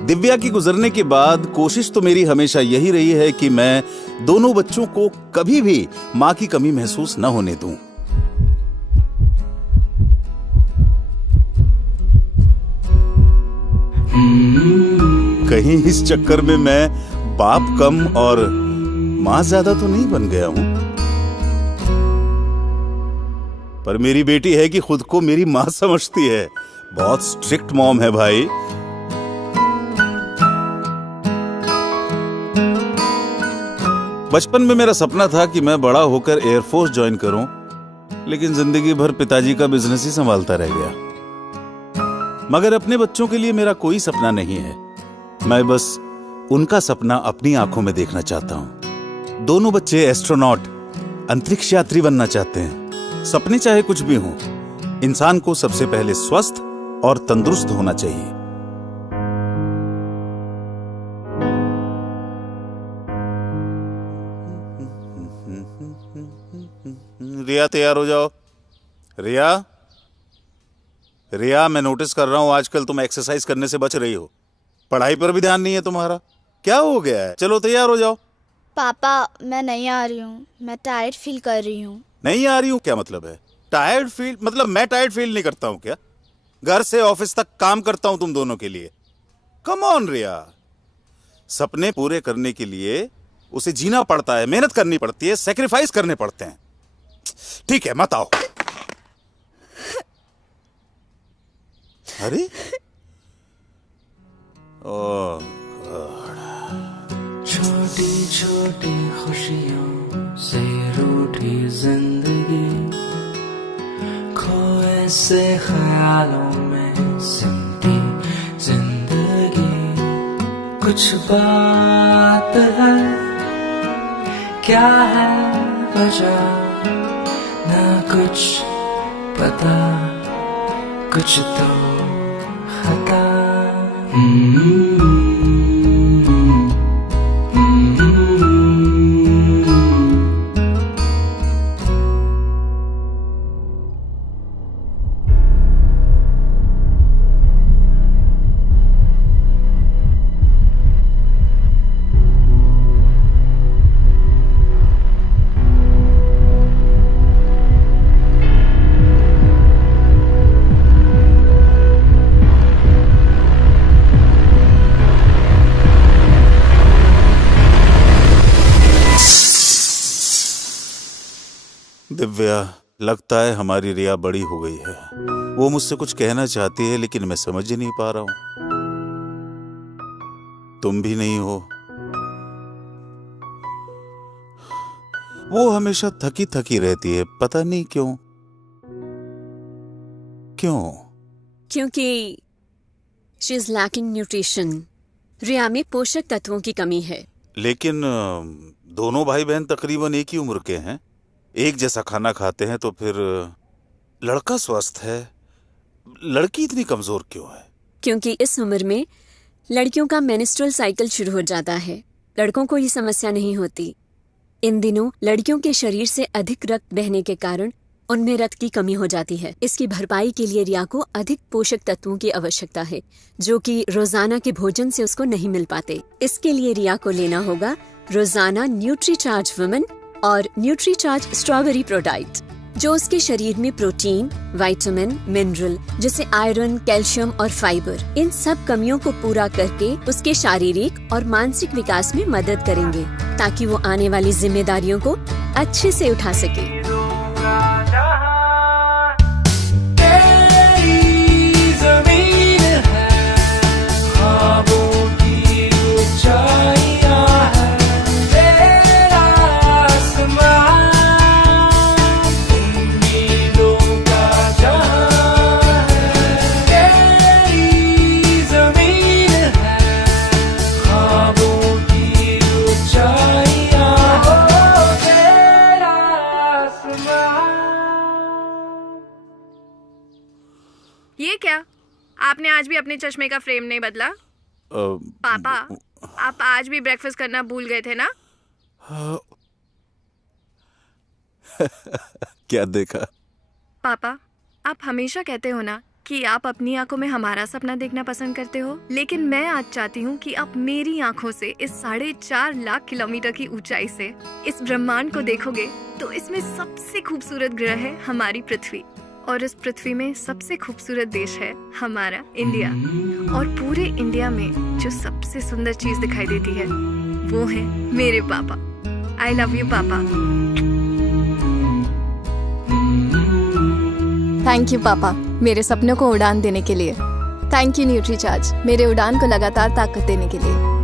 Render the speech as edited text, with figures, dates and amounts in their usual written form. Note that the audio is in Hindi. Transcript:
दिव्या की गुजरने के बाद कोशिश तो मेरी हमेशा यही रही है कि मैं दोनों बच्चों को कभी भी मां की कमी महसूस न होने दूं। कहीं इस चक्कर में मैं बाप कम और मां ज्यादा तो नहीं बन गया हूं। पर मेरी बेटी है कि खुद को मेरी मां समझती है। बहुत स्ट्रिक्ट मॉम है भाई। बचपन में मेरा सपना था कि मैं बड़ा होकर एयरफोर्स ज्वाइन करूं, लेकिन जिंदगी भर पिताजी का बिजनेस ही संभालता रह गया। मगर अपने बच्चों के लिए मेरा कोई सपना नहीं है। मैं बस उनका सपना अपनी आंखों में देखना चाहता हूं। दोनों बच्चे एस्ट्रोनॉट, अंतरिक्ष यात्री बनना चाहते हैं। सपने चाहे कुछ भी हों, इंसान को सबसे पहले स्वस्थ और तंदुरुस्त होना चाहिए। रिया, तैयार हो जाओ। रिया, रिया, मैं नोटिस कर रहा हूं आजकल तुम एक्सरसाइज करने से बच रही हो। पढ़ाई पर भी ध्यान नहीं है तुम्हारा। क्या हो गया है? चलो तैयार हो जाओ। पापा, मैं नहीं आ रही हूँ। मैं टायर्ड फील कर रही हूँ। नहीं आ रही हूँ क्या मतलब है? टायर्ड फील मतलब मैं टायर्ड फील नहीं करता हूँ क्या? घर से ऑफिस तक काम करता हूँ तुम दोनों के लिए। कम ऑन रिया, सपने पूरे करने के लिए उसे जीना पड़ता है, मेहनत करनी पड़ती है, सेक्रीफाइस करने पड़ते हैं। ठीक है, मत आओ। अरे ओह गॉड। छोटी छोटी खुशियों से रूठी जिंदगी, खोए से ख्यालों में सिमटी जिंदगी। कुछ बात है, क्या है वजह, ना कुछ पता, कुछ तो खता। दिव्या, लगता है हमारी रिया बड़ी हो गई है। वो मुझसे कुछ कहना चाहती है, लेकिन मैं समझ ही नहीं पा रहा हूं। तुम भी नहीं हो। वो हमेशा थकी थकी रहती है, पता नहीं क्यों। क्यों? क्योंकि शी इज लैकिंग न्यूट्रिशन। रिया में पोषक तत्वों की कमी है। लेकिन दोनों भाई बहन तकरीबन एक ही उम्र के हैं, एक जैसा खाना खाते हैं, तो फिर लड़का स्वस्थ है, लड़की इतनी कमजोर क्यों है? क्योंकि इस उम्र में लड़कियों का मेंस्ट्रुअल साइकिल शुरू हो जाता है। लड़कों को ये समस्या नहीं होती। इन दिनों लड़कियों के शरीर से अधिक रक्त बहने के कारण उनमें रक्त की कमी हो जाती है। इसकी भरपाई के लिए रिया को अधिक पोषक तत्वों की आवश्यकता है, जो कि रोजाना के भोजन से उसको नहीं मिल पाते। इसके लिए रिया को लेना होगा रोजाना न्यूट्रीचार्ज वुमेन और न्यूट्रीचार्ज स्ट्रॉबेरी प्रोडाइट, जो उसके शरीर में प्रोटीन, विटामिन, मिनरल जैसे आयरन, कैल्शियम और फाइबर, इन सब कमियों को पूरा करके उसके शारीरिक और मानसिक विकास में मदद करेंगे, ताकि वो आने वाली जिम्मेदारियों को अच्छे से उठा सके। ये क्या? आपने आज भी अपने चश्मे का फ्रेम नहीं बदला? पापा, आप आज भी ब्रेकफास्ट करना भूल गए थे ना? क्या देखा? पापा, आप हमेशा कहते हो ना कि आप अपनी आंखों में हमारा सपना देखना पसंद करते हो, लेकिन मैं आज चाहती हूँ कि आप मेरी आंखों से इस 4.5 लाख किलोमीटर की ऊंचाई से इस ब्रह्मांड को देखोगे तो इसमें सबसे खूबसूरत ग्रह है हमारी पृथ्वी, और इस पृथ्वी में सबसे खूबसूरत देश है हमारा इंडिया। और पूरे इंडिया में जो सबसे सुंदर चीज दिखाई देती है वो है मेरे पापा। आई लव यू पापा। थैंक यू पापा, मेरे सपनों को उड़ान देने के लिए। थैंक यू न्यूट्रीचार्ज, मेरे उड़ान को लगातार ताकत देने के लिए।